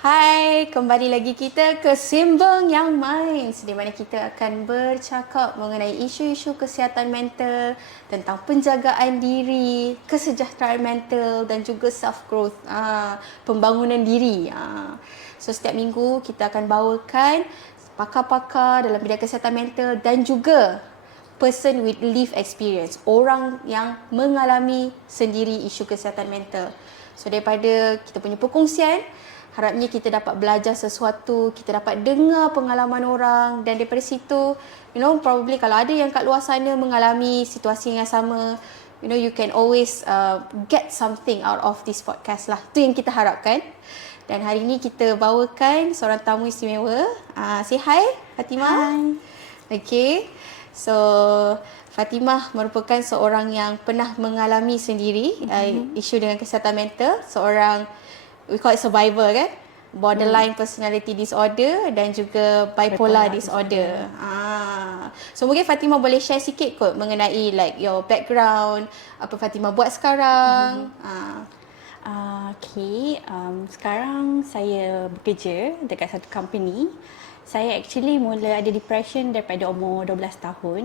Hai, kembali lagi kita ke Sembang YoungMinds di mana kita akan bercakap mengenai isu-isu kesihatan mental, tentang penjagaan diri, kesejahteraan mental dan juga self-growth, pembangunan diri. So setiap minggu kita akan bawakan pakar-pakar dalam bidang kesihatan mental dan juga person with lived experience, orang yang mengalami sendiri isu kesihatan mental. So daripada kita punya perkongsian, harapnya kita dapat belajar sesuatu, kita dapat dengar pengalaman orang dan daripada situ, probably kalau ada yang kat luar sana mengalami situasi yang sama, you can always get something out of this podcast lah. Itu yang kita harapkan. Dan hari ini kita bawakan seorang tamu istimewa. Say hi, Fatimah. Hai. Okay. So, Fatimah merupakan seorang yang pernah mengalami sendiri isu dengan kesihatan mental, seorang we call it survivor kan, borderline personality disorder dan juga bipolar disorder. So mungkin Fatimah boleh share sikit kot mengenai like your background, apa Fatimah buat sekarang. Sekarang saya bekerja dekat satu company. Saya actually mula ada depression daripada umur 12 tahun.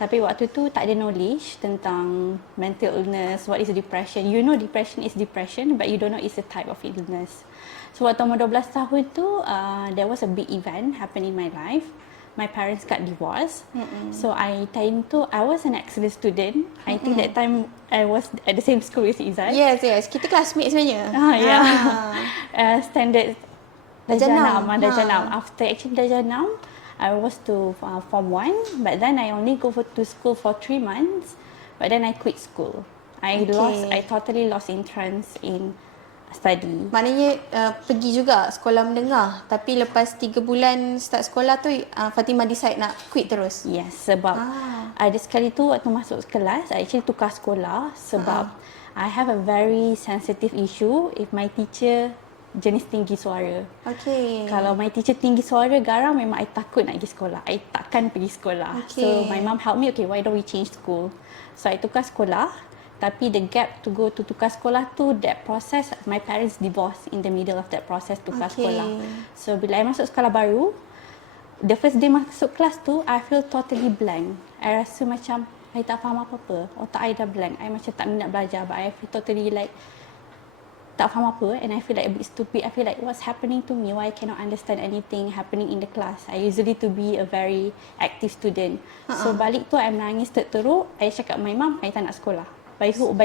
Tapi waktu tu tak ada knowledge tentang mental illness, what is depression. You know depression is depression, but you don't know it's a type of illness. So waktu umur 12 tahun tu, there was a big event happen in my life. My parents got divorced. So I was an excellent student. I think that time I was at the same school with Izzat. Yes. Kita classmates sebenarnya. Standard Darjah 6. After actually Darjah 6, I was to Form 1, but then I only go to school for 3 months, but then I quit school. I totally lost interest in study. Maknanya pergi juga sekolah menengah, tapi lepas 3 bulan start sekolah tu Fatimah decide nak quit terus. Yes, sebab ada sekali tu waktu masuk kelas, I actually tukar sekolah sebab I have a very sensitive issue if my teacher jenis tinggi suara. Kalau my teacher tinggi suara garang, memang I takut nak pergi sekolah. I takkan pergi sekolah. So my mom help me, why don't we change school? So I tukar sekolah. Tapi the gap to go to tukar sekolah tu, that process, my parents divorced in the middle of that process tukar sekolah. So bila I masuk sekolah baru, the first day masuk kelas tu, I feel totally blank. I rasa macam I tak faham apa-apa. Otak I dah blank. I macam tak minat belajar, but I feel totally like tak faham apa, and I feel like a bit stupid. I feel like what's happening to me? Why I cannot understand anything happening in the class? I usually to be a very active student. So balik tu I menangis teruk. I cakap my mom, I tak nak sekolah.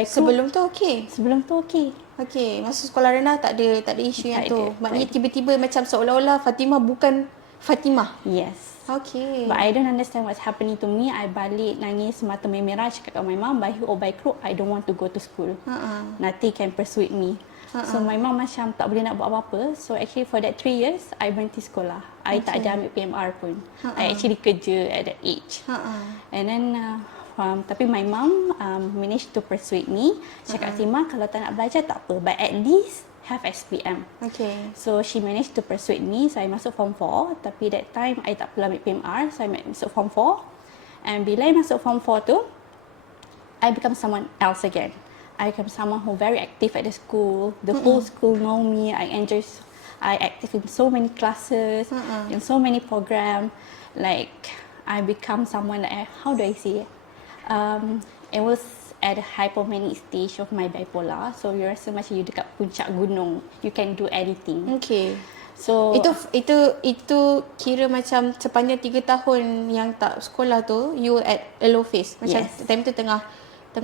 Sebelum tu okey. Sebelum tu okey. Okey, masuk sekolah rendah tak ada isu yang tu. Maknanya tiba-tiba macam seolah-olah Fatimah bukan Fatimah. Yes. Okay. But I don't understand what's happening to me. I balik nangis mata merah cakap kat my mom, by hook or by crook, I don't want to go to school. Nothing can persuade me. So my mom macam tak boleh nak buat apa-apa. So actually for that 3 years, I berhenti sekolah. I tak ada ambil PMR pun. I actually kerja at that age. And then tapi my mom managed to persuade me. Cakap, Fatimah, kalau tak nak belajar tak apa, but at least have SPM. So she managed to persuade me. So I masuk Form 4. Tapi that time I tak perlu ambil PMR. So I masuk Form 4. And bila I masuk Form 4 tu, I become someone else again. I become someone who very active at the school. The whole school know me. I active in so many classes, in so many program. Like I become someone like, how do I say it? It was at a hypomanic stage of my bipolar. So you rasa macam you dekat puncak gunung. You can do anything. So itu kira macam sepanjang 3 tahun yang tak sekolah tu, you at a low phase. Macam time tu tengah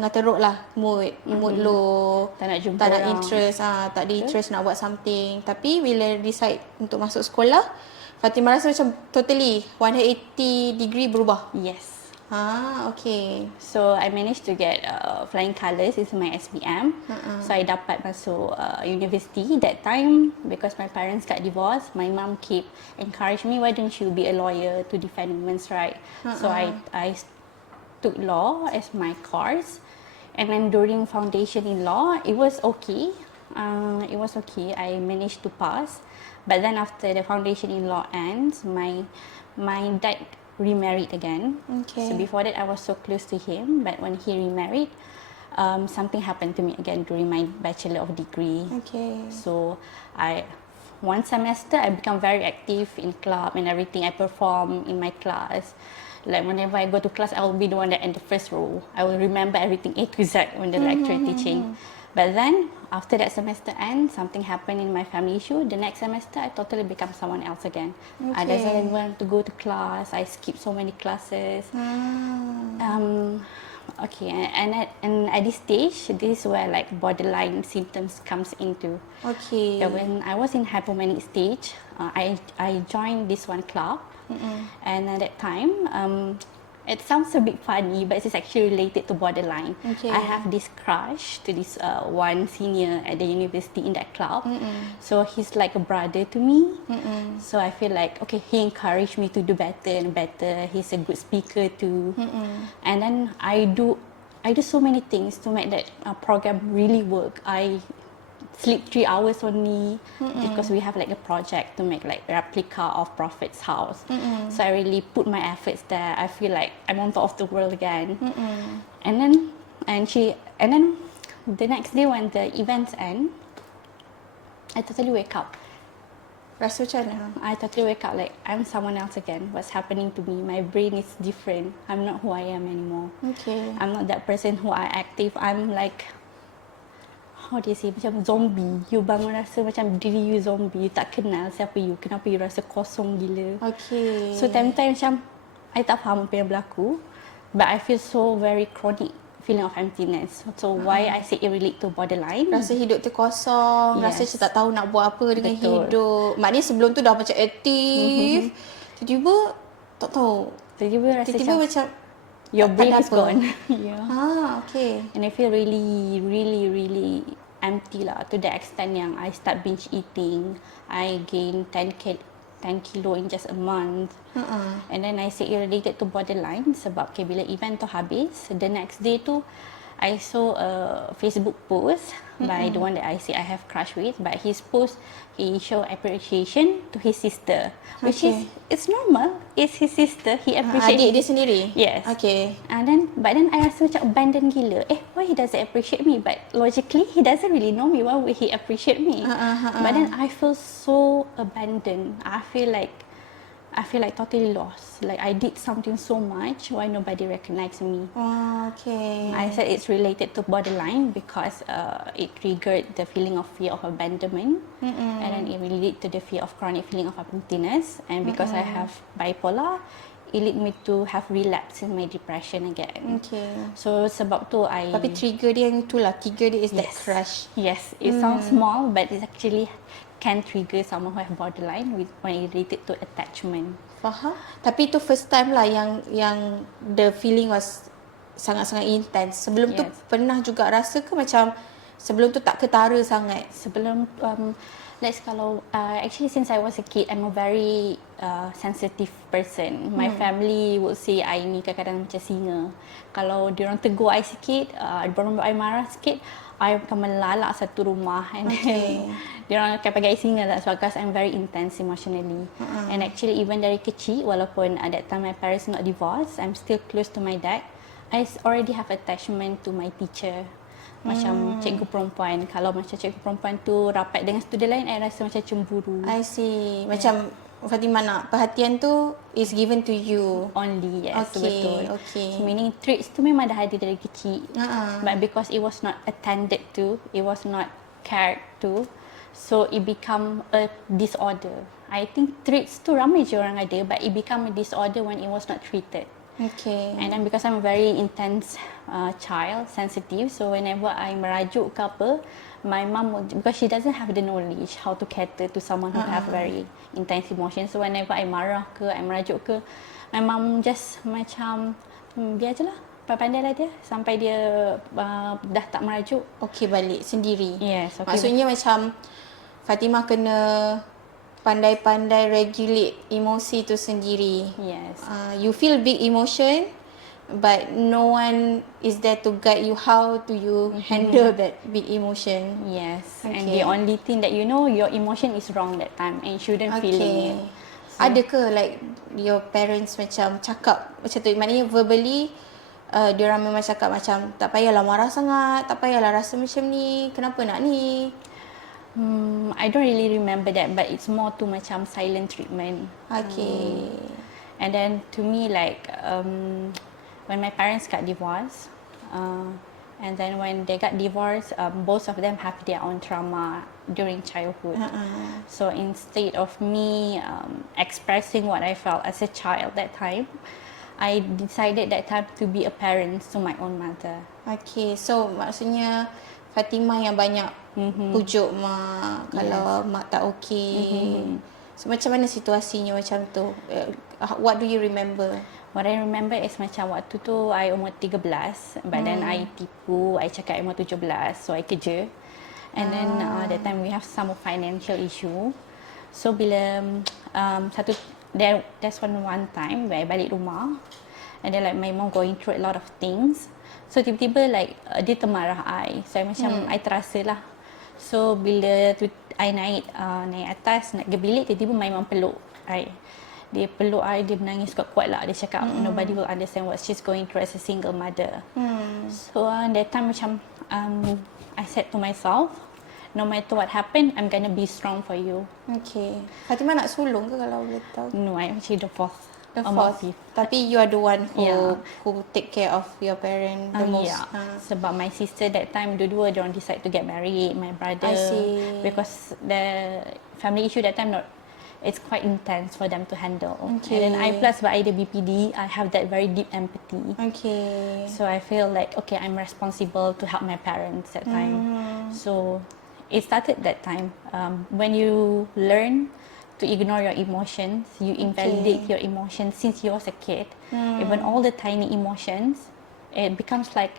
teruk lah, mood low, tak nak jumpa tak nak orang. interest, tak ada interest nak buat something. Tapi bila decide untuk masuk sekolah, Fatimah rasa macam totally 180 degree berubah. Yes. Okay. So I managed to get flying colours is my SPM. So I dapat masuk university that time because my parents got divorced. My mom keep encourage me, why don't you be a lawyer to defend women's right? So I took law as my course, and then during foundation in law, it was okay. I managed to pass, but then after the foundation in law ends, my dad remarried again. So before that, I was so close to him, but when he remarried, something happened to me again during my bachelor of degree. So one semester I become very active in club and everything. I perform in my class. Like whenever I go to class, I will be the one that in the first row. I will remember everything A to Z when the lecturer teaching. But then after that semester ends, something happened in my family issue. The next semester, I totally become someone else again. I doesn't want to go to class. I skip so many classes. Okay, and at this stage, this is where like borderline symptoms comes into. Okay. Yeah, when I was in hypomanic stage, I joined this one club, and at that time, it sounds a bit funny, but it's actually related to borderline. Okay. I have this crush to this one senior at the university in that club. So he's like a brother to me. So I feel like, okay, he encouraged me to do better and better. He's a good speaker too. And then I do so many things to make that program really work. I sleep 3 hours only because we have like a project to make like replica of Prophet's house. So I really put my efforts there. I feel like I'm on top of the world again. And then the next day when the events end, I totally wake up. Rasa macam mana? I totally wake up like I'm someone else again. What's happening to me? My brain is different. I'm not who I am anymore. Okay. I'm not that person who I active. I'm like, how do you say, macam zombie. You bangun rasa macam diri you zombie. You tak kenal siapa you. Kenapa you rasa kosong gila. Okay. So time-time macam I tak faham apa yang berlaku. But I feel so very chronic feeling of emptiness. So why I say it relate to borderline. Rasa hidup tu kosong. Yes. Rasa macam tak tahu nak buat apa dengan Betul. hidup. Maknanya sebelum tu dah macam aktif. Tiba-tiba tak tahu. Tiba-tiba rasa Tiba-tiba macam your tak brain ada is apa. gone. Yeah. Okay. And I feel really empty lah, to the extent yang I start binge eating. I gain 10 kilo in just a month. And then I say it related to borderline sebab bila event tu habis, the next day tu I saw a Facebook post by the one that I say I have crush with, but his post, he show appreciation to his sister, which is, it's normal. It's his sister. He appreciate Adik dia sendiri? Yes. Okay. And but then I rasa macam abandon gila. Why he doesn't appreciate me? But logically, he doesn't really know me. Why would he appreciate me? But then I feel so abandoned. I feel like totally lost. Like I did something so much. Why nobody recognize me? Okay. I said it's related to borderline because it triggered the feeling of fear of abandonment, and then it related to the fear of chronic feeling of emptiness. And because I have bipolar, it led me to have relapse in my depression again. Okay. So sebab tu I. Tapi trigger dia yang itulah. Trigger dia is that crush. Yes, it sounds small, but it actually can trigger someone who have borderline when it related to attachment. Faham? Tapi itu first time lah yang the feeling was sangat-sangat intense. Sebelum tu pernah juga rasa ke macam sebelum tu tak ketara sangat? Sebelum kalau actually since I was a kid, I'm a very sensitive person. My family would say I ni kadang-kadang macam singa. Kalau diorang tegur I sikit, diorang buat I marah sikit, I akan melalak satu rumah, and then diorang akan panggil I singa lah, so because I'm very intense emotionally. And actually even dari kecil, walaupun at that time my parents not divorced, I'm still close to my dad. I already have attachment to my teacher. Macam cikgu perempuan. Kalau macam cikgu perempuan tu rapat dengan student lain, I rasa macam cemburu. I see. Macam Fatimah nak perhatian tu is given to you. Only, yes, betul. Okay. So, meaning traits tu memang dah ada dari kecil. But because it was not attended to, it was not cared to, so it become a disorder. I think traits tu ramai je orang ada, but it become a disorder when it was not treated. Okay. And then because I'm a very intense child, sensitive, so whenever I merajuk ke apa, my mom would, because she doesn't have the knowledge how to cater to someone who have very intense emotions. So whenever I marah ke, I merajuk ke, my mom just macam biar je lah, pandai lah dia sampai dia dah tak merajuk. Okay, balik sendiri. Yes. Okay. Maksudnya macam Fatimah kena pandai-pandai regulate emosi tu sendiri. Yes. You feel big emotion, but no one is there to guide you how to you handle that big emotion. Yes. Okay. And the only thing that you know, your emotion is wrong that time and you shouldn't feeling it. So, ada ke like your parents macam cakap macam tu, maknanya verbally diorang memang cakap macam tak payahlah marah sangat, tak payahlah rasa macam ni, kenapa nak ni? I don't really remember that, but it's more to macam silent treatment. Okay. And then to me, like when my parents got divorced, and then when they got divorced, both of them have their own trauma during childhood. So instead of me expressing what I felt as a child that time, I decided that time to be a parent to my own mother. Okay, so maksudnya Fatimah yang banyak pujuk mak kalau mak tak okay. So macam mana situasinya macam tu? What do you remember? What I remember is macam waktu tu I umur 13, but then I tipu, I cakap I umur 17, so I kerja. And then that time we have some financial issue. So bila there's one time where I balik rumah, and then like my mom going through a lot of things. So tiba-tiba like dia termarah I. So I macam I terasa lah. So bila tu I naik atas nak pergi bilik, tiba-tiba my mom peluk I. Dia peluk I, dia menangis kuat-kuat lah. Dia cakap nobody will understand what she's going through as a single mother. So that time macam I said to myself, no matter what happen, I'm gonna be strong for you. Okay. Fatimah nak sulung ke kalau boleh tahu? No, I'm actually the fourth. The fourth. Tapi you are the one who take care of your parent the most. Sebab my sister that time, dua-dua diorang decide to get married. My brother, I see. because the family issue that time it's quite intense for them to handle. Okay. And then I plus by the BPD, I have that very deep empathy. Okay. So I feel like, okay, I'm responsible to help my parents that time. So it started that time. When you learn to ignore your emotions, you invalidate your emotions since you was a kid. Even all the tiny emotions, it becomes like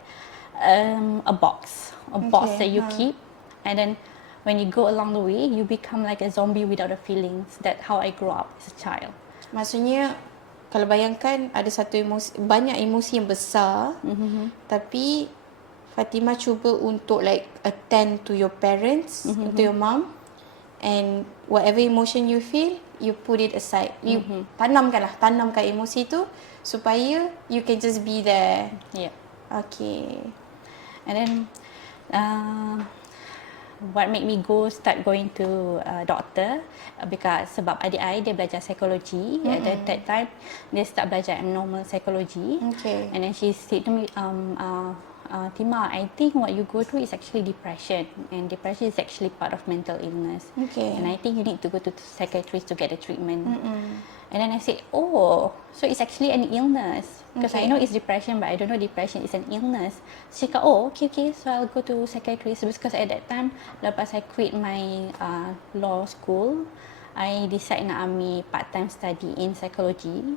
a box that you keep, and then when you go along the way, you become like a zombie without the feelings. That's how I grew up as a child. Maksudnya kalau bayangkan ada satu banyak emosi yang besar, tapi Fatimah cuba untuk like attend to your parents, to your mom, and whatever emotion you feel, you put it aside. You tanamkan emosi tu supaya you can just be there. Yeah. Okay. And then what made me start going to doctor, because sebab adik I dia belajar psychology. At that time dia start belajar abnormal psychology. Okay. And then she said to me, Tima, I think what you go through is actually depression, and depression is actually part of mental illness. Okay. And I think you need to go to psychiatrist to get the treatment. And then I said, oh, so it's actually an illness. Because I know it's depression, but I don't know depression is an illness. She said, oh, okay, so I'll go to psychiatrist. Because at that time, lepas I quit my law school, I decide nak ambil part-time study in psychology.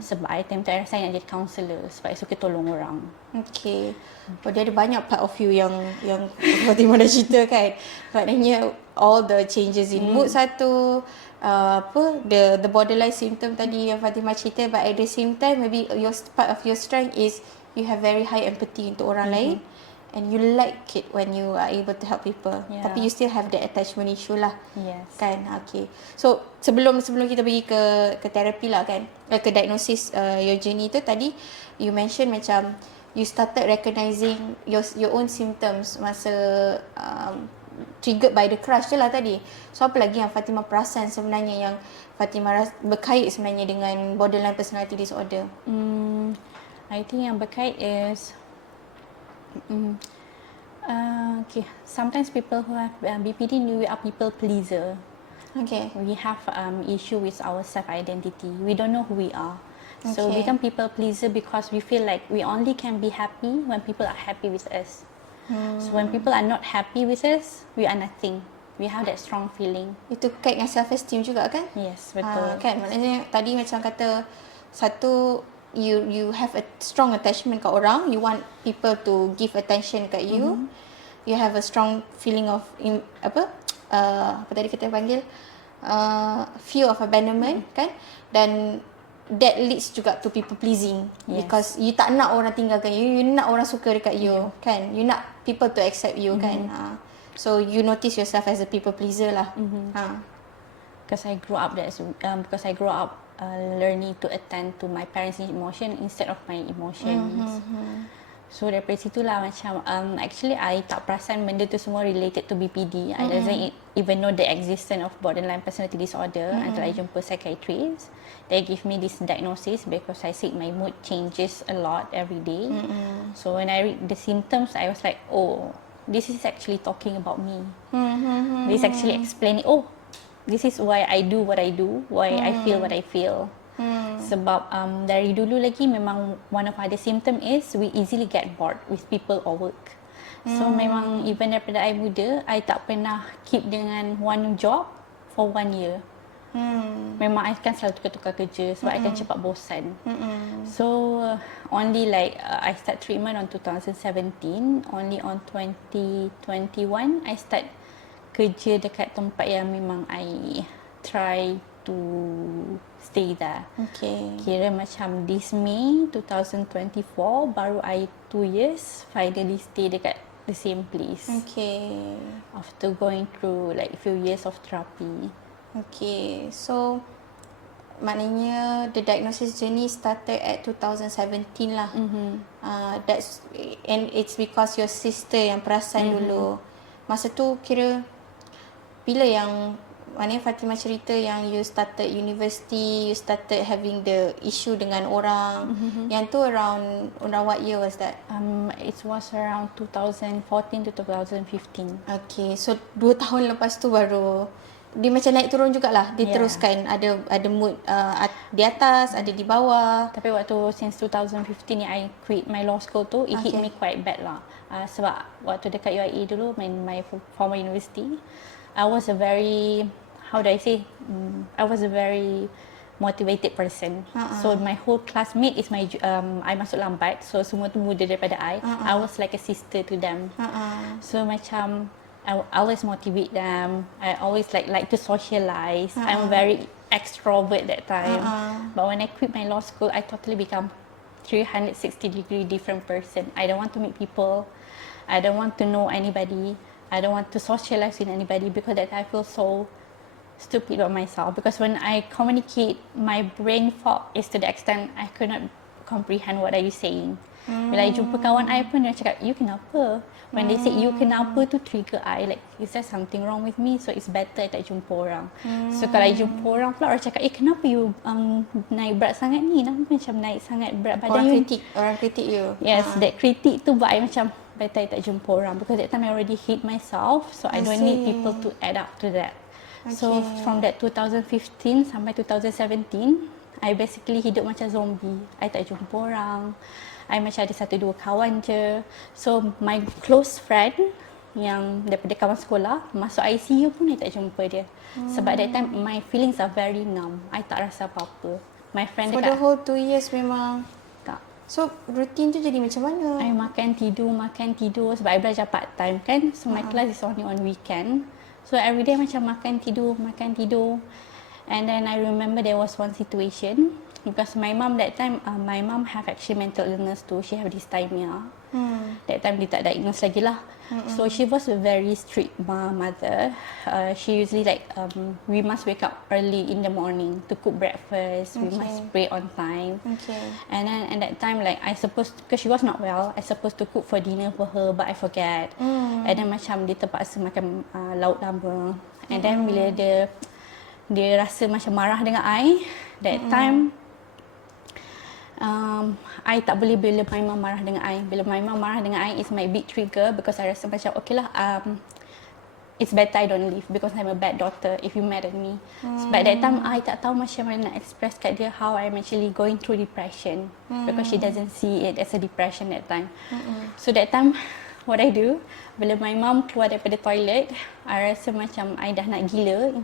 Sebab I time tu I rasa nak jadi counsellor, sebab I suka tolong orang. Okay. Oh, dia ada banyak part of you yang Fatimah dah cerita kan. Maknanya all the changes in mood satu, the borderline symptom tadi yang Fatimah cerita, but at the same time maybe part of your strength is you have very high empathy untuk orang lain, and you like it when you are able to help people. Tapi you still have the attachment issue lah. Yes. Kan? Okay. So sebelum kita pergi ke terapi lah kan, ke diagnosis your journey tu, tadi you mention macam you started recognizing your own symptoms masa triggered by the crush je lah tadi. So apa lagi yang Fatimah perasan sebenarnya yang Fatimah berkait sebenarnya dengan borderline personality disorder? I think yang berkait is okay. Sometimes people who have BPD, we are people pleaser. Okay. We have issue with our self-identity. We don't know who we are. So we become people pleaser because we feel like we only can be happy when people are happy with us. So when people are not happy with us, we are nothing. We have that strong feeling. Itu kait dengan self-esteem juga kan? Yes, betul. Kan, maknanya tadi macam kata satu, you have a strong attachment kat orang, you want people to give attention kat you. You have a strong feeling of apa tadi kita panggil fear of abandonment, kan? Dan that leads juga to people pleasing, because you tak nak orang tinggalkan you, you nak orang suka dekat you, kan? You nak people to accept you, kan? So you notice yourself as a people pleaser lah. Because I grew up learning to attend to my parents' emotion instead of my emotions. So daripada situlah macam actually I tak perasan benda tu semua related to BPD. I doesn't even know the existence of borderline personality disorder until I jumpa psychiatrist. They give me this diagnosis because I said my mood changes a lot every day. So when I read the symptoms, I was like, oh, this is actually talking about me. This actually explaining, oh, this is why I do what I do, why I feel what I feel. Sebab dari dulu lagi memang one of other symptom is we easily get bored with people or work. So memang even daripada I muda, I tak pernah keep dengan one job for 1 year. Memang I kan selalu tukar-tukar kerja sebab I kan cepat bosan. So only like I start treatment on 2017, only on 2021 I start kerja dekat tempat yang memang I try to stay there. Okay. Kira macam this May 2024 baru I 2 years finally stay dekat the same place. Okay. After going through like a few years of therapy. Okay. So maknanya the diagnosis journey started at 2017 lah. That's and it's because your sister yang perasan dulu. Masa tu kira bila yang maknanya Fatimah cerita yang you started university, you started having the issue dengan orang. Yang tu around what year was that? It was around 2014 to 2015. Okay, so 2 tahun lepas tu baru dia macam naik turun jugalah, diteruskan. Ada mood di atas, ada di bawah. Tapi waktu since 2015 ni I quit my law school tu, it hit me quite bad lah. Sebab waktu dekat UIA dulu, my former university, I was a very, how do I say, I was a very motivated person. So my whole classmate is my, I masuk lambat, so semua tu muda daripada I. I was like a sister to them. So macam I always motivate them. I always like to socialize. I'm very extrovert that time. But when I quit my law school, I totally become 360-degree different person. I don't want to meet people. I don't want to know anybody. I don't want to socialize with anybody because that I feel so stupid about myself. Because when I communicate, my brain fog is to the extent I could not comprehend what are you saying. Bila I jumpa kawan I pun dia cakap, you kenapa? When they say you kenapa tu trigger I, like is there something wrong with me? So it's better I tak jumpa orang. So kalau I jumpa orang pula, orang cakap, kenapa you naik berat sangat ni? Nampak macam naik sangat berat badan Orang kritik you. Yes, that kritik tu buat I macam better I tak jumpa orang because that time I already hate myself, so I don't need people to add up to that. So from that 2015 sampai 2017, I basically hidup macam zombie. I tak jumpa orang. I macam ada 1-2 kawan je. So my close friend yang daripada kawan sekolah masuk ICU pun I tak jumpa dia. Sebab that time my feelings are very numb. I tak rasa apa-apa. My friend For dekat the whole 2 years memang tak. So routine tu jadi macam mana? I makan tidur sebab I belajar part time kan. So my class is only on weekend. So every day macam makan tidur. And then I remember there was one situation because my mom that time, my mom have actually mental illness too. She have dysthymia. That time dia tak diagnose lagi lah. So she was a very strict mother. She usually like, we must wake up early in the morning to cook breakfast. We must pray on time. And then at that time like I supposed, because she was not well, I supposed to cook for dinner for her but I forget. And then macam dia terpaksa makan lauk lama. And then bila dia rasa macam marah dengan I, that time I tak boleh bila my mom marah dengan I. Bila my mom marah dengan I, it's my big trigger because I rasa macam okay lah, it's better I don't leave because I'm a bad daughter if you mad at me. But that time I tak tahu macam mana nak express kat dia how I'm actually going through depression because she doesn't see it as a depression that time. So that time what I do, bila my mom keluar daripada toilet, I rasa macam I dah nak gila.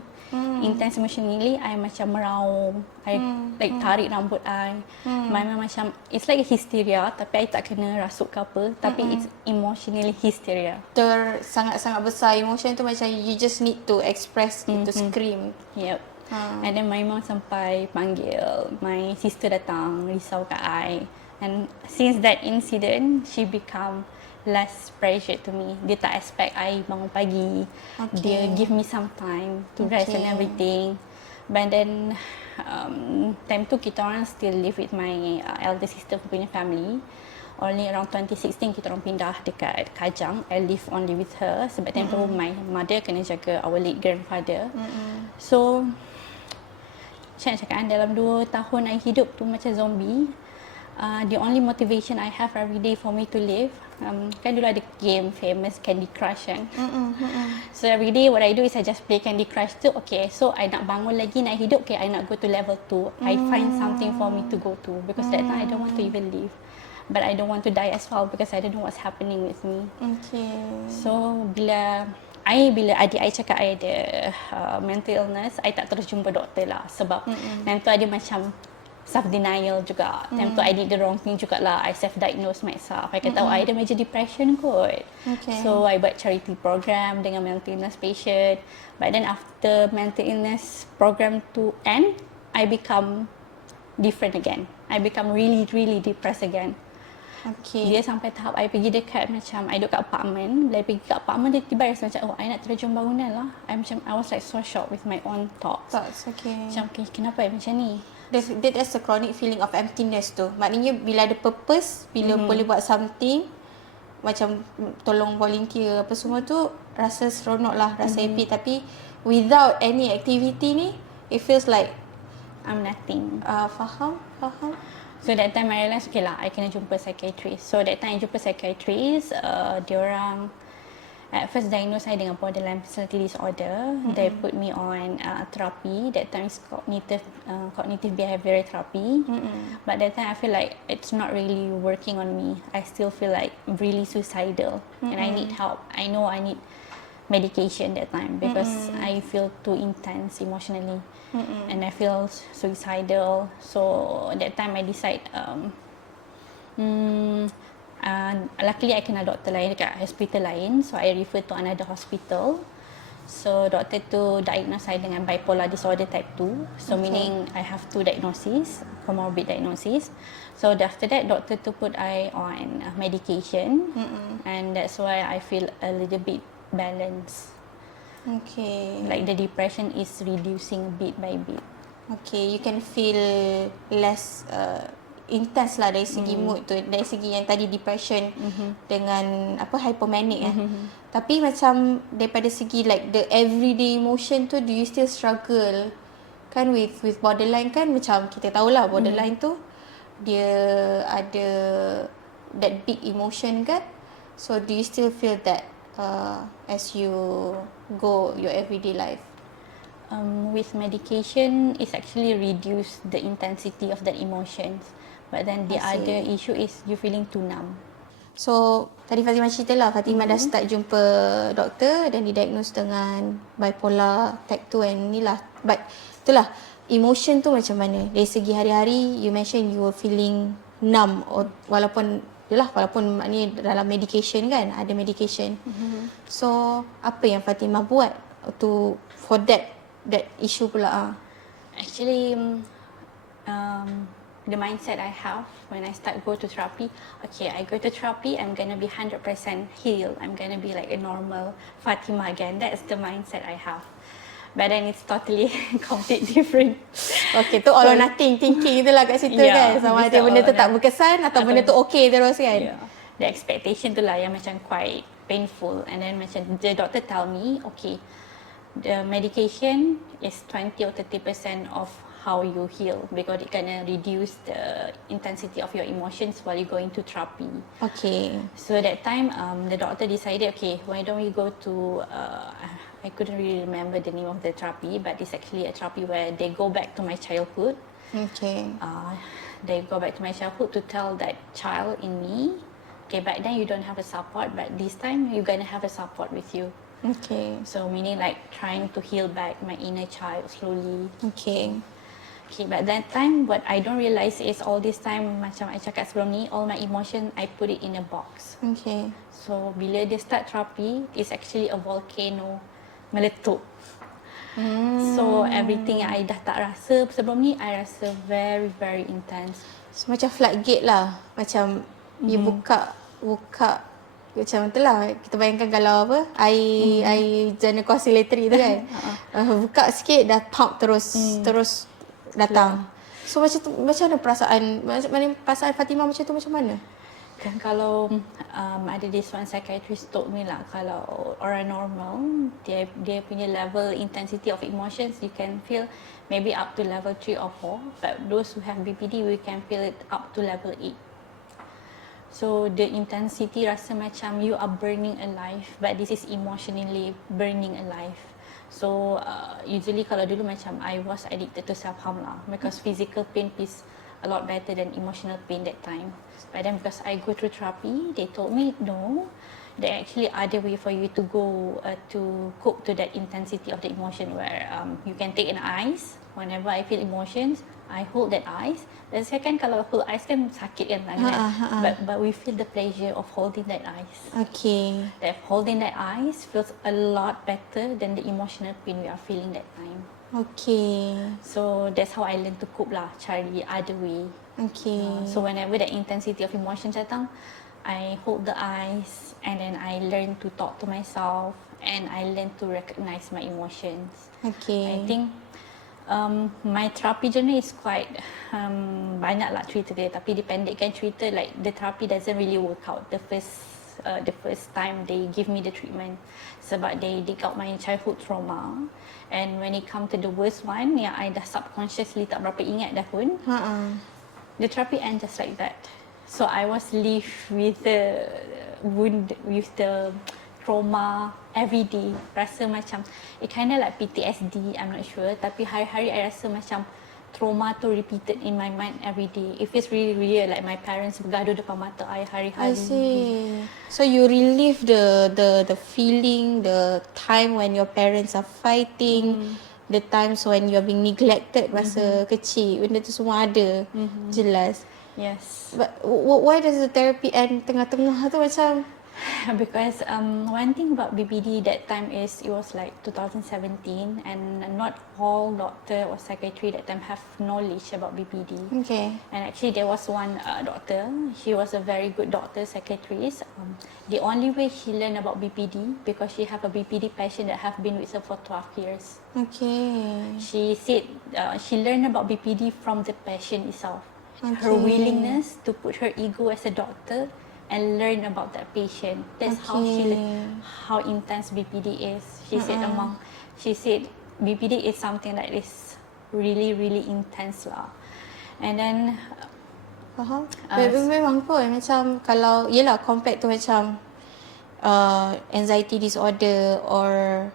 Intense emotionally, I macam meraung. I like tarik rambut I. My mom macam, it's like a hysteria tapi I tak kena rasuk ke apa, tapi it's emotionally hysteria. Sangat-sangat besar emotion tu, macam you just need to express it, to scream. Yep. And then my mom sampai panggil my sister datang risau kat I. And since that incident, she become less pressure to me. Dia tak expect I bangun pagi. Dia give me some time to rest and everything. But then time tu kita orang still live with my elder sister punya family. only around 2016 kita orang pindah dekat Kajang. I live only with her sebab time tu my mother kena jaga our late grandfather. So macam nak cakap, dalam 2 tahun I hidup tu macam zombie. The only motivation I have every day for me to live, kan dulu ada game famous Candy Crush kan. So every day what I do is I just play Candy Crush tu. Okay, so I nak bangun lagi, nak hidup, okay, I nak go to level 2. I find something for me to go to because that time I don't want to even live. But I don't want to die as well because I don't know what's happening with me. Okay. So bila adik I cakap I ada mental illness, I tak terus jumpa doktor lah sebab time tu ada macam self-denial juga. Time tu I did the wrong thing jugalah. I self-diagnose myself. I kata, I ada major depression kot. Okay. So, I buat charity program dengan mental illness patient. But then after mental illness program to end, I become different again. I become really, really depressed again. Okay. Dia sampai tahap I pergi dekat macam, I duduk kat apartment. Bila I pergi kat apartment, tiba-tiba I rasa macam, I nak terjun bangunan lah. I was like so shocked with my own thoughts. Okay. Macam, kenapa I macam ni? That's a chronic feeling of emptiness tu. Maknanya bila ada purpose, bila boleh buat something, macam tolong volunteer apa semua tu, rasa seronok lah, rasa happy. Tapi without any activity ni, it feels like I'm nothing. Faham. So that time I realised, okay lah, I kena jumpa psychiatrist. So that time I jumpa psychiatrist, diorang at first diagnose saya dengan borderline personality disorder. They put me on therapy. That time is cognitive behavioral therapy. But that time I feel like it's not really working on me. I still feel like really suicidal and I need help. I know I need medication that time because I feel too intense emotionally and I feel suicidal. So that time I decide luckily I kenal doktor lain dekat hospital lain, so I refer to another hospital. So doktor tu diagnose saya dengan bipolar disorder type 2. So meaning I have 2 diagnoses, comorbid diagnosis. So after that doktor tu put I on medication and that's why I feel a little bit balanced. Okay. Like the depression is reducing bit by bit. Okay, you can feel less intense lah dari segi mood tu, dari segi yang tadi depression dengan hypomanic Tapi macam daripada segi like the everyday emotion tu, do you still struggle kan with borderline kan? Macam kita tahulah borderline tu dia ada that big emotion kan? So do you still feel that as you go your everyday life? With medication, it's actually reduce the intensity of that emotions. But then the other issue is you feeling too numb. So, tadi Fatimah cerita lah, Fatimah dah start jumpa doktor dan didiagnose dengan bipolar type 2 and ni lah. But itulah, emotion tu macam mana? Dari segi hari-hari, you mention you were feeling numb walaupun maknanya dalam medication kan, ada medication. So, apa yang Fatimah buat for that issue pula? Actually, the mindset I have when I start go to therapy, okay, I go to therapy, I'm gonna be 100% healed. I'm gonna be like a normal Fatimah again. That's the mindset I have. But then it's totally completely different. Okay, tu all or nothing thinking itulah kat situ kan. Sama ada benda tu tak berkesan atau benda tu okay terus kan. Yeah. The expectation tu lah yang macam quite painful. And then macam the doctor tell me, okay, the medication is 20 or 30% of how you heal because it gonna reduce the intensity of your emotions while you're going to therapy. Okay. So that time, the doctor decided, okay, why don't we go to, I couldn't really remember the name of the therapy, but it's actually a therapy where they go back to my childhood. Okay. They go back to my childhood to tell that child in me, okay, back then you don't have a support, but this time you're gonna have a support with you. Okay. So meaning like trying to heal back my inner child slowly. Okay. Okay, but that time what I don't realize is all this time macam I cakap sebelum ni, all my emotion I put it in a box. Okay. So bila dia start therapy, it's actually a volcano meletup. So everything yang I dah tak rasa sebelum ni, I rasa very very intense. So macam floodgate lah. Macam you buka macam tu lah. Kita bayangkan kalau air Janaka oscillatory tu kan. Buka sikit dah pump terus datang. So macam mana perasaan Fatimah macam tu macam mana? Kalau ada this one psychiatrist told me lah, kalau orang normal dia punya level intensity of emotions you can feel maybe up to level 3 or 4, but those who have BPD we can feel it up to level 8. So the intensity rasa macam you are burning alive, but this is emotionally burning alive. So usually kalau dulu macam I was addicted to self-harm lah, because physical pain is a lot better than emotional pain that time. But then because I go through therapy, they told me no, there are actually other way for you to go to cope to that intensity of the emotion, where you can take an ice. Whenever I feel emotions, I hold that ice. Dan second, kalau hold ice kan sakit kan tangan. But we feel the pleasure of holding that ice. Okay. That holding that ice feels a lot better than the emotional pain we are feeling that time. Okay. So that's how I learn to cope lah, cari other way. Okay. So whenever the intensity of emotions datang, I hold the ice and then I learn to talk to myself and I learn to recognize my emotions. Okay. I think my therapy journey is quite banyak lah cerita dia, tapi dipendekkan cerita, like the therapy doesn't really work out the first time they give me the treatment, sebab they dig out my childhood trauma, and when it come to the worst one yang I dah subconsciously tak berapa ingat dah pun, the therapy ends just like that. So I was left with the wound, with the trauma every day. Rasa macam it kind of like PTSD, I'm not sure, tapi hari-hari I rasa macam trauma tu repeated in my mind every day. It feels really real, like my parents bergaduh depan mata I hari-hari. I see. So you relive the feeling, the time when your parents are fighting, the times when you are being neglected masa kecil. Benda tu semua ada, jelas. Yes. But why does the therapy end tengah-tengah tu macam? Because one thing about BPD that time is it was like 2017 and not all doctor or psychiatry that time have knowledge about BPD. Okay. And actually there was one doctor, she was a very good doctor, psychiatrist. The only way she learned about BPD because she have a BPD patient that have been with her for 12 years. Okay. She said she learned about BPD from the patient itself. Okay. Her willingness to put her ego as a doctor and learn about that patient. That's how she how intense BPD is. She said BPD is something that is really intense lah. And then faham? Memang pun macam kalau yelah compared to macam anxiety disorder or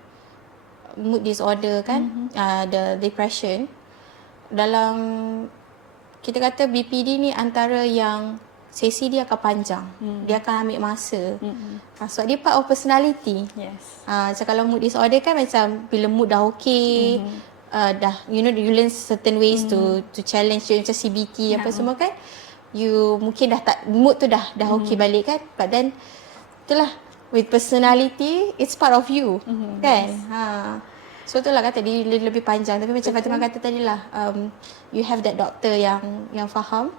mood disorder kan, the depression, dalam kita kata BPD ni antara yang sesi dia akan panjang, dia akan ambil masa. Sebab dia part of personality. yes. Macam kalau mood disorder kan macam bila mood dah okay, dah you learn certain ways to challenge you, macam CBT apa semua kan, you mungkin dah tak, mood tu dah okay balik kan, but then itulah with personality it's part of you kan. So itulah kata dia lebih panjang, tapi macam Fatimah kata tadi lah, you have that doctor yang faham.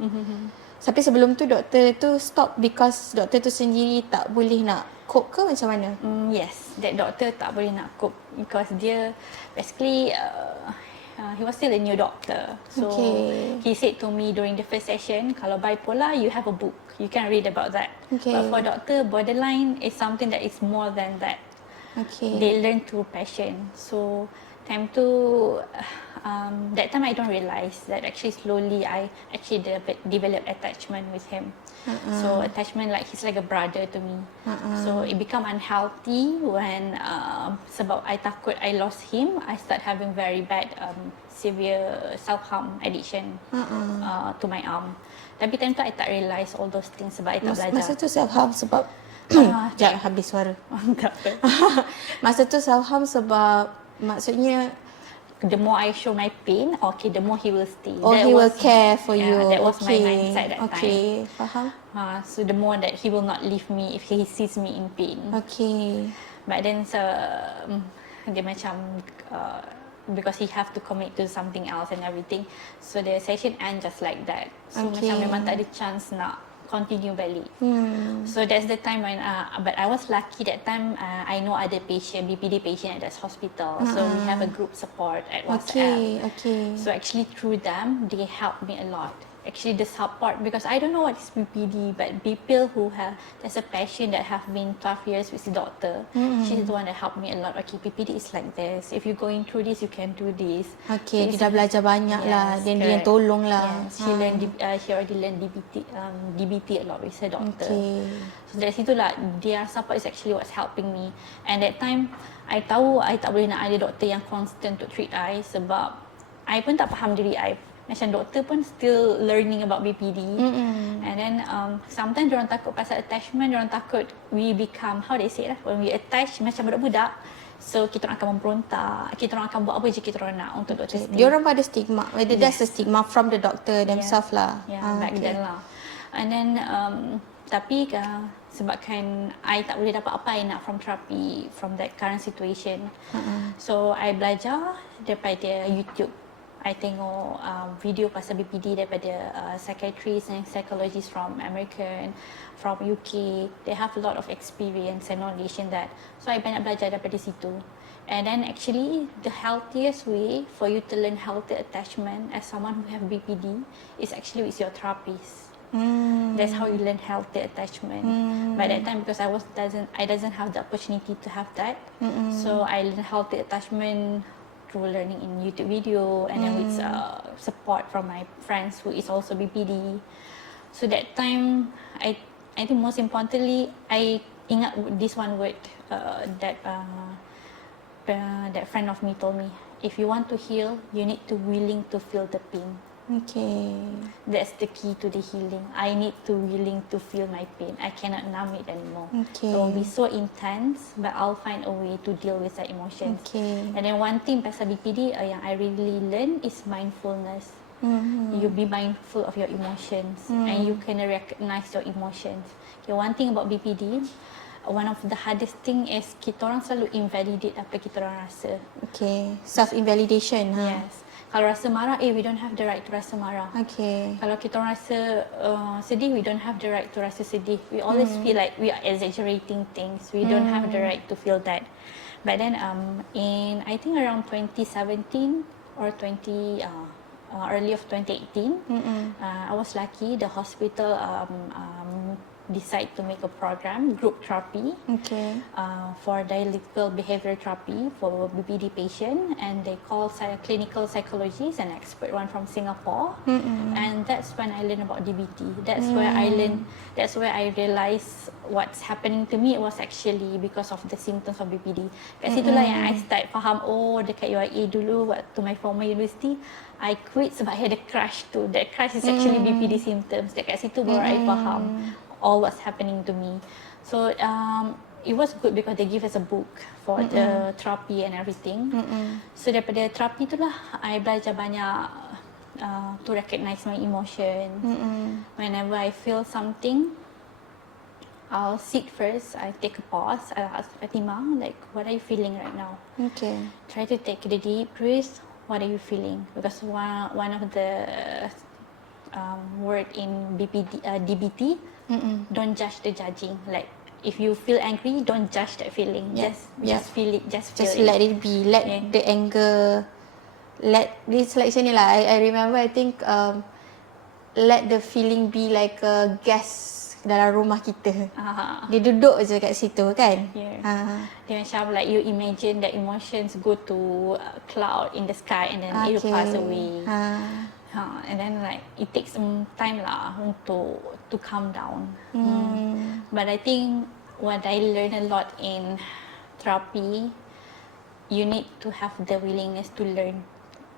Tapi sebelum tu doktor tu stop because doktor tu sendiri tak boleh nak cope ke macam mana? Yes, that doctor tak boleh nak cope because dia basically he was still a new doctor. So he said to me during the first session, kalau bipolar you have a book, you can read about that. But for doctor, borderline is something that is more than that. They learn through passion. So time tu that time I don't realize that actually slowly I actually developed attachment with him. So attachment like he's like a brother to me. So it become unhealthy when sebab I takut I lost him, I start having very bad severe self-harm addiction to my arm. Tapi time tu I tak realize all those things sebab I tak belajar. Masa tu self-harm sebab jangan habis suara. Masa tu self-harm sebab maksudnya the more I show my pain, okay, the more he will stay. Or he will care for you. That was my mindset that time. Faham. So the more that he will not leave me if he sees me in pain. But then dia macam because he have to commit to something else and everything. So the session end just like that. So macam memang tak ada chance nak continue balik. So that's the time when but I was lucky that time I know other patient, BPD patient at that hospital. So we have a group support at WhatsApp. So actually through them they helped me a lot. actually the support, because I don't know what is BPD, but people who have, there's a patient that have been 12 years with the doctor. She's the one that helped me a lot. Okay, BPD is like this. If you're going through this, you can do this. Okay, So dia dah belajar banyak lah. Dan dia yang correct. tolong lah. Yes, she already learned DBT a lot with her doctor. Okay. So dari situ lah, their support is actually what's helping me. And that time, I tahu I tak boleh nak ada doktor yang constant to treat I, sebab I pun tak faham diri I. Macam doktor pun still learning about BPD. And then sometimes diorang takut pasal attachment, diorang takut we become, how they say lah, when we attach macam budak-budak, so kita orang akan memberontak, kita orang akan buat apa je kita orang nak untuk doktor stay. Diorang pada stigma, whether that's a stigma from the doctor themselves lah. Yeah, back then lah. And then tapi sebabkan I tak boleh dapat apa I nak from therapy, from that current situation, so I belajar daripada YouTube. I tengok video pasal BPD daripada psychiatrists and psychologists from America and from UK. They have a lot of experience and knowledge in that. So I banyak belajar daripada situ. And then actually the healthiest way for you to learn healthy attachment as someone who have BPD is actually with your therapist. That's how you learn healthy attachment. By that time, because I doesn't have the opportunity to have that, so I learned healthy attachment through learning in YouTube video, and then with support from my friends who is also BPD. So that time, I think most importantly, I ingat this one word that friend of me told me. If you want to heal, you need to willing to feel the pain. Okay. That's the key to the healing. I need to willing to feel my pain. I cannot numb it anymore. Okay. So it will be so intense, but I'll find a way to deal with that emotions. Okay. And then one thing pasal BPD yang I really learn is mindfulness. You be mindful of your emotions, and you can recognize your emotions. Okay, one thing about BPD, one of the hardest thing is kita orang selalu invalidate apa kita orang rasa. Okay, self-invalidation. Yes. Kalau rasa marah, we don't have the right to rasa marah. Okay. Kalau kita orang rasa sedih, we don't have the right to rasa sedih. We always feel like we are exaggerating things. We don't have the right to feel that. But then in I think around 2017 or early of 2018, I was lucky. The hospital decide to make a program, group therapy, for dialectical behavior therapy for BPD patient, and they call clinical psychologist, an expert one from Singapore, and that's when I learned about DBT. That's where I realized what's happening to me. It was actually because of the symptoms of BPD. Kat situlah yang I start faham, dekat UIA dulu waktu my former university, I quit sebab I had a crash tu. That crash is actually BPD symptoms. Dekat situ baru I faham all what's happening to me. So it was good because they give us a book for the therapy and everything. So daripada therapy itulah I belajar banyak to recognize my emotion. Whenever I feel something, I'll sit first. I take a pause. I ask Fatimah, like, what are you feeling right now? Okay. Try to take the deep breath. What are you feeling? Because one of the word in DBT, don't judge the judging. Like, if you feel angry, don't judge that feeling. Just feel it. Just let it be. Let the anger. Let this like macam ni lah. I remember. I think let the feeling be like a gas dalam rumah kita. Dia duduk je kat situ kan. Dia macam like you imagine that emotions go to a cloud in the sky, and then it will pass away. And then like it takes some time lah to calm down. But I think what I learned a lot in therapy, you need to have the willingness to learn.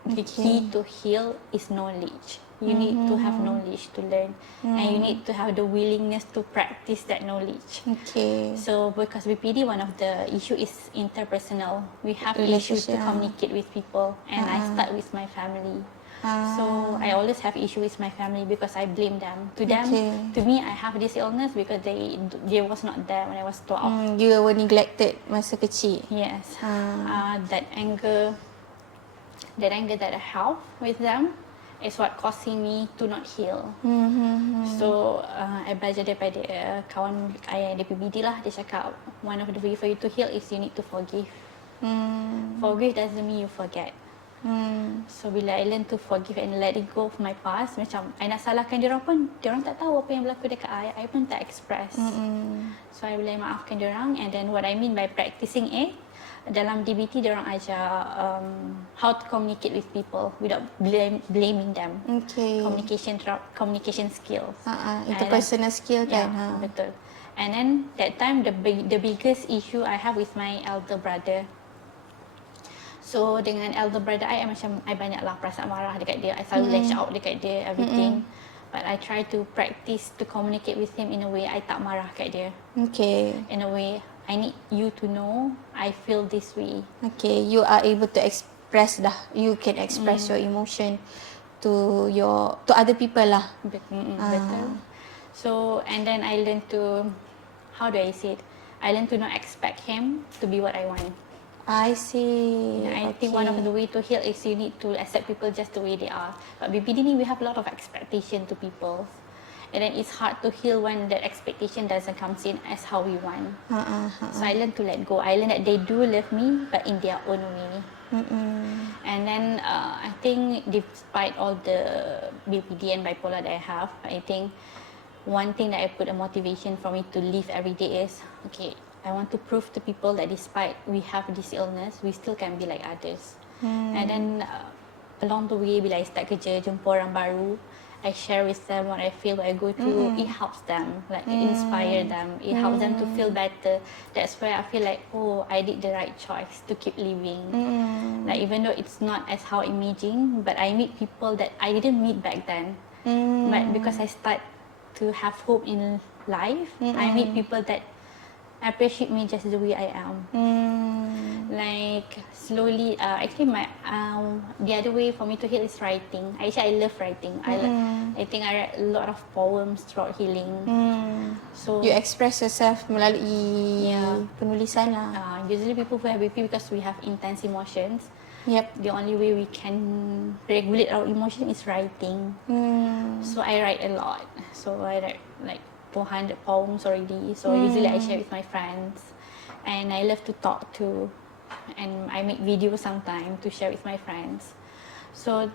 The key to heal is knowledge. You need to have knowledge to learn, and you need to have the willingness to practice that knowledge. Okay. So because BPD, one of the issue is interpersonal. We have issues to communicate with people, and I start with my family. So I always have issue with my family because I blame them. To me, I have this illness because they was not there when I was 12. You were neglected masa kecil. Yes. That anger that I have with them is what causing me to not heal. So I belajar daripada kawan I ada PBD lah. Dia cakap one of the way for you to heal is you need to forgive. Forgive doesn't mean you forget. So bila I learn to forgive and let it go of my past, macam I nak salahkan diorang pun, diorang tak tahu apa yang berlaku dekat I pun tak express. So I boleh maafkan diorang. And then what I mean by practicing it, dalam DBT diorang ajar how to communicate with people without blaming them. Okay. Communication skills. Itu personal skill kan. Yeah, betul. And then that time the biggest issue I have with my elder brother. So dengan elder brother I macam I banyaklah perasaan marah dekat dia. I selalu lash out dekat dia everything. But I try to practice to communicate with him in a way I tak marah kat dia. Okay. In a way I need you to know I feel this way. Okay, you are able to express dah. You can express your emotion to other people lah. Betul. So and then I learn to, how do I say it? I learn to not expect him to be what I want. I see. I think one of the way to heal is you need to accept people just the way they are. But BPD ni we have a lot of expectation to people. And then it's hard to heal when that expectation doesn't come in as how we want. So I learn to let go. I learn that they do love me, but in their own way. And then I think despite all the BPD and bipolar that I have, I think one thing that I put a motivation for me to live every day is, okay, I want to prove to people that despite we have this illness, we still can be like others. And then along the way, bila I start kerja, jumpa orang baru, I share with them what I feel, what I go through. It helps them, like it inspire them. It helps them to feel better. That's why I feel like, oh, I did the right choice to keep living. Like even though it's not as how imaging, but I meet people that I didn't meet back then. But because I start to have hope in life, I meet people that appreciate me just the way I am. Like slowly, actually the other way for me to heal is writing. Actually, I love writing. I think I write a lot of poems throughout healing. So You express yourself melalui penulisan lah. usually people who have BP, because we have intense emotions, Yep. the only way we can regulate our emotion is writing. So I write a lot. So I write like 400 poems already. So usually I share with my friends, and I love to talk too, and I make videos sometimes to share with my friends. So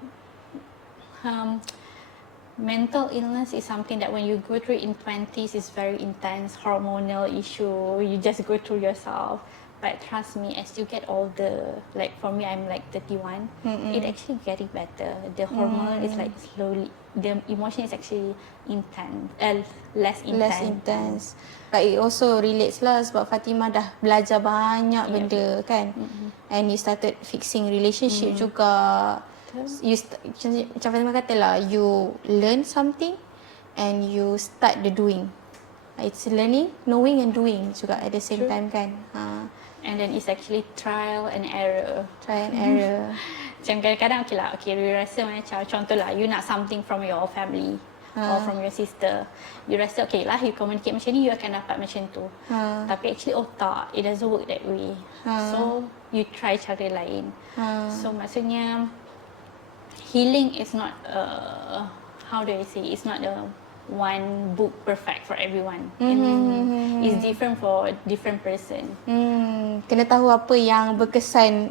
mental illness is something that when you go through in 20s is very intense, hormonal issue. You just go through yourself. But trust me, as you get older, like for me, I'm like 31, it actually getting better. The hormone is like slowly, the emotion is actually intense, less intense. Less intense. But it also relates lah sebab Fatimah dah belajar banyak benda kan. And you started fixing relationship juga. Macam Fatimah kata lah, you learn something and you start the doing. It's learning, knowing and doing juga at the same time kan. And then it's actually trial and error. Try and error. Macam kadang-kadang okay, you rasa macam contoh lah, you nak something from your family or from your sister. You rasa okay lah, you communicate macam ni, you akan dapat macam tu. Tapi actually tak, it doesn't work that way. So you try cara lain. So maksudnya healing is not how do I say, it's not a one book perfect for everyone. It's different for different person. Kena tahu apa yang berkesan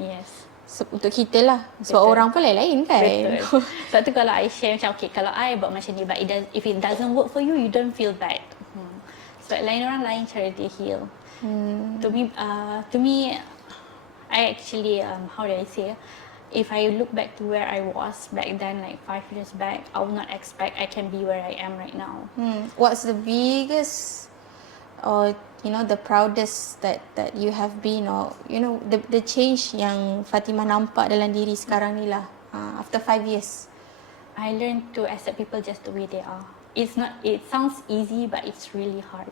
untuk kita lah. Sebab orang pun lain-lain kan. Betul. Sebab tu kalau I share macam okay, kalau I buat macam ni, but if it doesn't work for you, you don't feel bad. Sebab lain orang lain cara dia heal. To me, I actually how do I say, if I look back to where I was back then, like 5 years back, I would not expect I can be where I am right now. What's the biggest, or the proudest that you have been, or the change yang Fatimah nampak dalam diri sekarang ni lah, after 5 years? I learned to accept people just the way they are. It sounds easy, but it's really hard.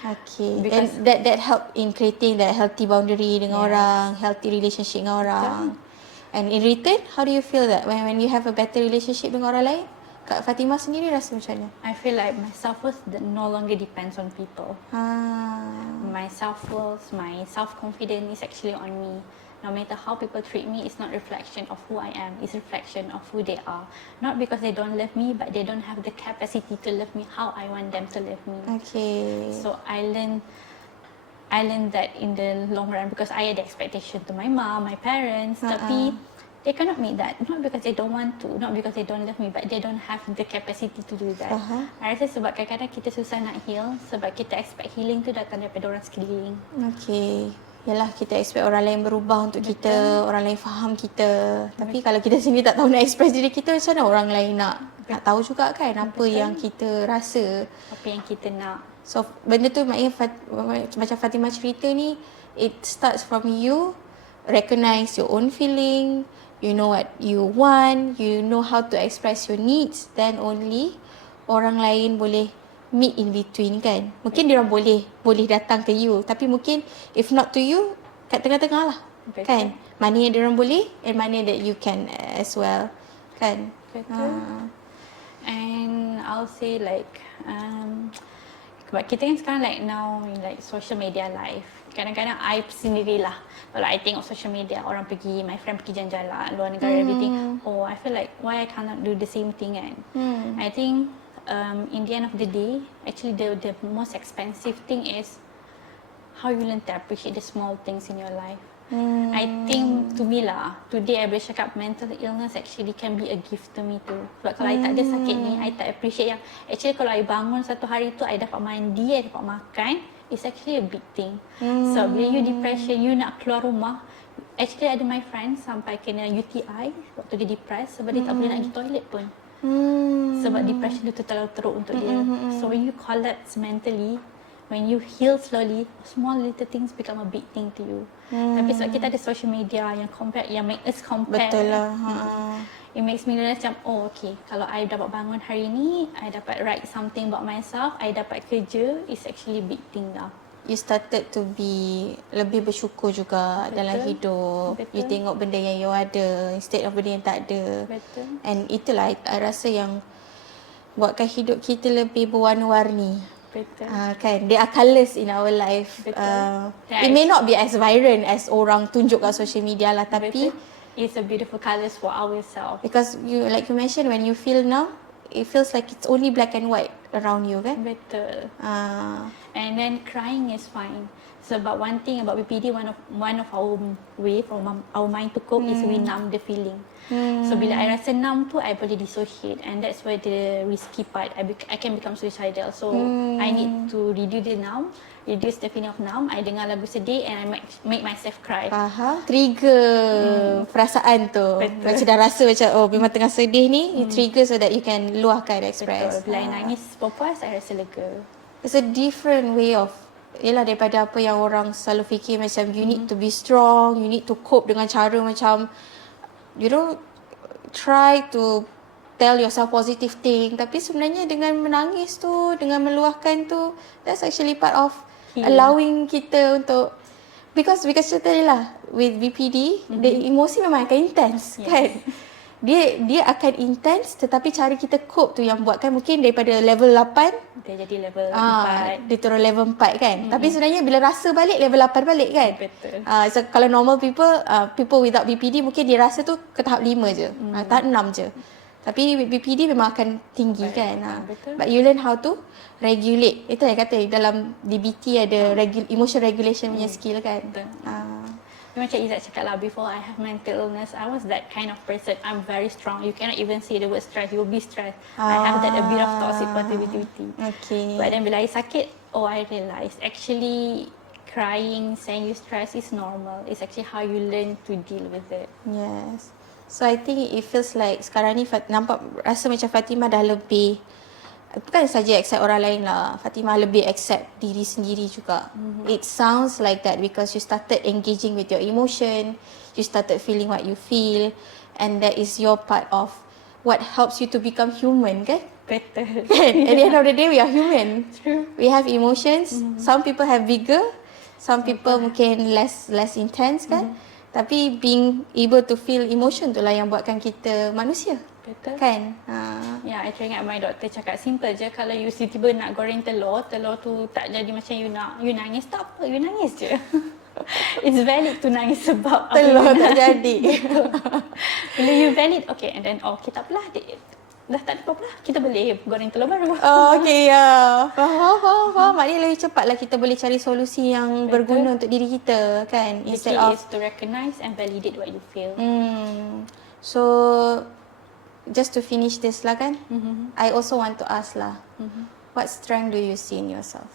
Okay. Because And that help in creating that healthy boundary dengan orang, healthy relationship dengan orang. And in return, how do you feel that when you have a better relationship dengan orang lain? Kak Fatimah sendiri rasa macam mana? I feel like my self-worth no longer depends on people. My self-worth, my self-confidence is actually on me. No matter how people treat me, it's not reflection of who I am. It's reflection of who they are. Not because they don't love me, but they don't have the capacity to love me how I want them to love me. Okay. So I learned that in the long run, because I had the expectation to my mom, my parents, tapi they cannot make that. Not because they don't want to, not because they don't love me, but they don't have the capacity to do that. I rasa sebab kadang-kadang kita susah nak heal sebab kita expect healing tu datang daripada orang sekeliling. Okay. Yalah, kita expect orang lain berubah untuk kita, orang lain faham kita. Tapi kalau kita sendiri tak tahu nak express diri kita, macam mana orang lain nak tahu juga kan apa yang kita rasa, apa yang kita nak. So benda tu maknanya macam Fatimah cerita ni, it starts from you recognize your own feeling, you know what you want, you know how to express your needs, then only orang lain boleh meet in between kan. Mungkin dia orang boleh datang ke you, tapi mungkin if not to you, kat tengah-tengah lah. Betul. Kan, mana yang dia orang boleh and mana that you can as well kan. Betul. And I'll say like sebab kita kan sekarang like now in like social media life, kadang-kadang I sendirilah kalau I tengok social media, orang pergi, my friend pergi jalan-jalan luar negara, everything, I feel like why I cannot do the same thing kan. I think in the end of the day, actually the most expensive thing is how you learn to appreciate the small things in your life. I think to me lah, today I boleh cakap mental illness actually can be a gift to me too. Sebab kalau I tak ada sakit ni, I tak appreciate yang actually kalau I bangun satu hari tu, I dapat mandi, I dapat makan, it's actually a big thing. So bila you depression, you nak keluar rumah, actually ada my friend sampai kena UTI waktu dia depressed sebab dia tak boleh nak pergi toilet pun. Sebab depression tu terlalu teruk untuk dia. So when you collapse mentally, when you heal slowly, small little things become a big thing to you. Tapi sebab kita ada social media yang compare, yang make us compare. Betul lah. It makes me realize macam, okay, kalau I dapat bangun hari ni, I dapat write something about myself, I dapat kerja, it's actually a big thing lah. You started to be lebih bersyukur juga dalam hidup. You tengok benda yang you ada instead of benda yang tak ada. And itulah I rasa yang buatkan hidup kita lebih berwarna-warni. Kan, there are colours in our life. It may not be as vibrant as orang tunjuk kat social media lah, tapi it's a beautiful colours for ourselves. Because you, like you mentioned, when you feel now, it feels like it's only black and white around you kan. Betul. And then crying is fine. Sebab one thing about BPD, one of our way from our mind to cope is we numb the feeling. So bila I rasa numb tu, I boleh dissociate, and that's where the risky part. I can become suicidal. So I need to reduce the feeling of numb. I dengar lagu sedih and I make myself cry. Trigger perasaan tu. Macam dah rasa macam memang tengah sedih ni, you trigger so that you can luahkan, express. Bila I nangis puas, I rasa lega. It's a different way of, yelah, daripada apa yang orang selalu fikir macam you need to be strong, you need to cope dengan cara macam you know, try to tell yourself positive thing, tapi sebenarnya dengan menangis tu, dengan meluahkan tu, that's actually part of allowing kita untuk, because tadi lah with BPD, the emosi memang akan intense kan. Dia akan intense, tetapi cara kita cope tu yang buatkan mungkin daripada level 8 dia jadi level 4, dia turun level 4 kan. Tapi sebenarnya bila rasa balik, level 8 balik kan. Betul. So kalau normal people without BPD, mungkin dia rasa tu ke tahap 5 je, tahap 6 je. Tapi with BPD memang akan tinggi kan. But you learn how to regulate. Itu yang kata dalam DBT ada emotion regulation punya skill kan. Macam Izzat cakap lah, before I have mental illness, I was that kind of person. I'm very strong. You cannot even say the word stress. You will be stressed. I have that a bit of toxic positivity. Okay. But then bila I sakit, I realised actually crying, saying you stress is normal. It's actually how you learn to deal with it. Yes. So I think it feels like sekarang ni nampak rasa macam Fatimah dah lebih, bukan saja accept orang lain lah, Fatimah lebih accept diri sendiri juga. It sounds like that because you started engaging with your emotion, you started feeling what you feel, and that is your part of what helps you to become human kan? Betul. At the end of the day, we are human. True. We have emotions. Some people have bigger, some people mungkin less intense kan? Tapi being able to feel emotion tu lah yang buatkan kita manusia. Betul. Kan? Ya, I teringat my doktor cakap simple je, kalau you tiba-tiba nak goreng telur tu tak jadi macam you nangis, tak apa, you nangis je. It's valid to nangis sebab telur tak jadi. Bila you valid, okay, and then okay, tak apalah, dah tak ada apa-apa lah, kita boleh goreng telur baru. Oh, okay, ya. Faham. Maknanya lebih cepat lah kita boleh cari solusi yang berguna untuk diri kita, kan? The Instead key of... is to recognize and validate what you feel. So, just to finish this lah, kan? I also want to ask lah, what strength do you see in yourself?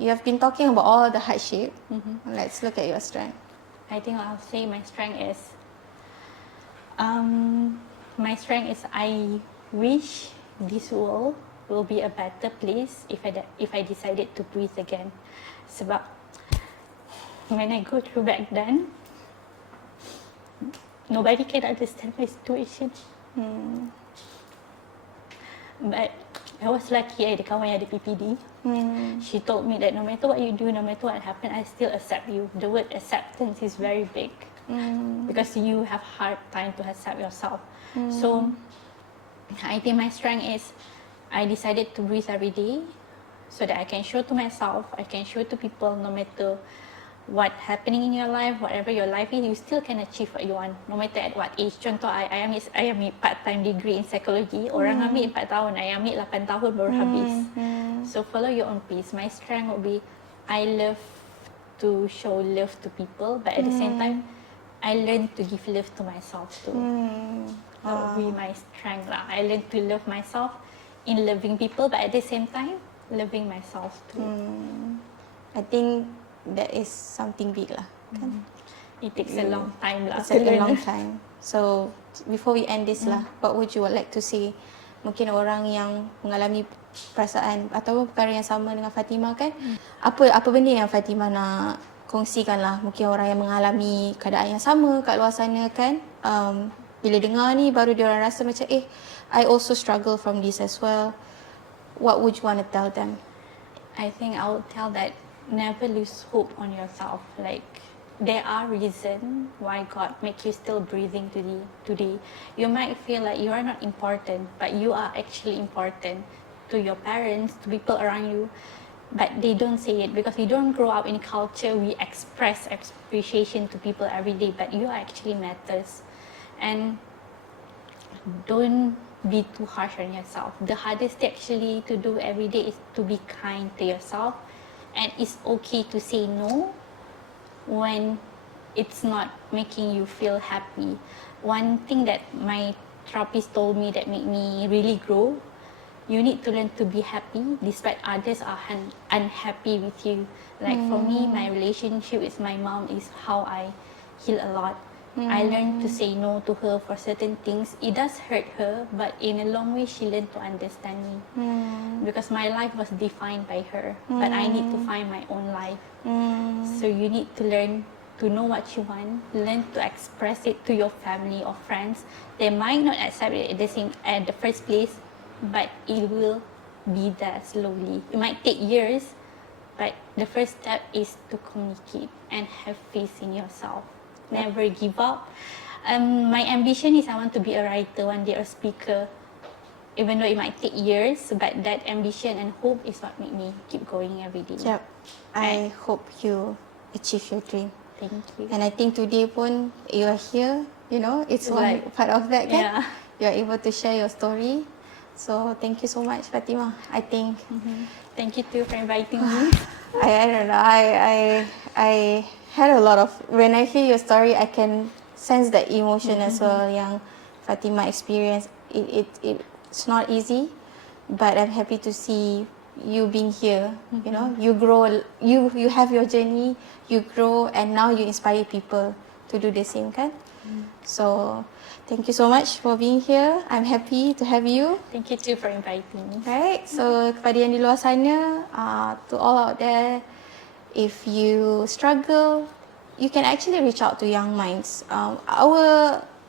You have been talking about all the hardship. Let's look at your strength. I think I'll say my strength is I wish this world will be a better place if I decided to breathe again. Sebab when I go through back then, nobody can understand my situation. But I was lucky, I ada kawan yang ada PPD. She told me that no matter what you do, no matter what happen, I still accept you. The word acceptance is very big. Because you have hard time to accept yourself. So I think my strength is I decided to breathe every day so that I can show to myself, I can show to people, no matter what happening in your life, whatever your life is, you still can achieve what you want, no matter at what age. Contoh, I ambil part-time degree in psychology. Orang ambil 4 tahun, I ambil 8 tahun baru habis. So follow your own pace. My strength would be I love to show love to people, but at the same time, I learn to give love to myself too. That would be my strength lah. I learn to love myself in loving people, but at the same time, loving myself too. I think that is something big lah, kan? It takes a long time lah. It's a long time. So before we end this lah, what would you like to say? Mungkin orang yang mengalami perasaan atau perkara yang sama dengan Fatimah, kan? Apa benda yang Fatimah nak kongsikan lah? Mungkin orang yang mengalami keadaan yang sama kat luar sana, kan? Bila dengar ni baru dia orang rasa macam I also struggle from this as well. What would you want to tell them? I think I would tell that never lose hope on yourself. Like, there are reasons why God make you still breathing today. You might feel like you are not important, but you are actually important to your parents, to people around you. But they don't say it because we don't grow up in a culture we express appreciation to people every day, but you actually matters. And don't be too harsh on yourself. The hardest thing actually to do every day is to be kind to yourself. And it's okay to say no when it's not making you feel happy. One thing that my therapist told me that made me really grow, you need to learn to be happy despite others are unhappy with you. Like for me, my relationship with my mom is how I heal a lot. I learned to say no to her for certain things. It does hurt her, but in a long way, she learned to understand me. Because my life was defined by her, but I need to find my own life. So you need to learn to know what you want, learn to express it to your family or friends. They might not accept it at the first place, but it will be there slowly. It might take years, but the first step is to communicate and have faith in yourself. Never give up. My ambition is I want to be a writer one day or speaker, even though it might take years, but that ambition and hope is what make me keep going every day. Yep. I hope you achieve your dream. Thank you. And I think today pun you are here, it's one part of that, kan? Yeah. You are able to share your story. So thank you so much, Fatimah. I think Thank you too for inviting me. I don't know. I had a lot of, when I hear your story, I can sense that emotion as well yang Fatimah experienced. It's not easy, but I'm happy to see you being here. You grow, you have your journey, you grow, and now you inspire people to do the same, kan? So thank you so much for being here. I'm happy to have you. Thank you too for inviting me. Right, so kepada yang di luar sana, to all out there, if you struggle, you can actually reach out to YoungMinds.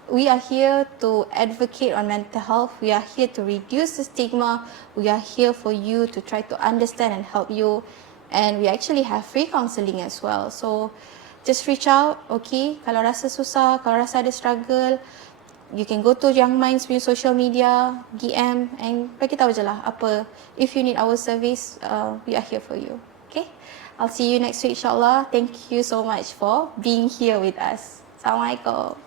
We are here to advocate on mental health. We are here to reduce the stigma. We are here for you to try to understand and help you. And we actually have free counselling as well. So just reach out, okay? Kalau rasa susah, kalau rasa ada struggle, you can go to YoungMinds punya social media, DM, and bagi tahu je lah apa. If you need our service, we are here for you. Okay? I'll see you next week, insyaAllah. Thank you so much for being here with us. Assalamualaikum.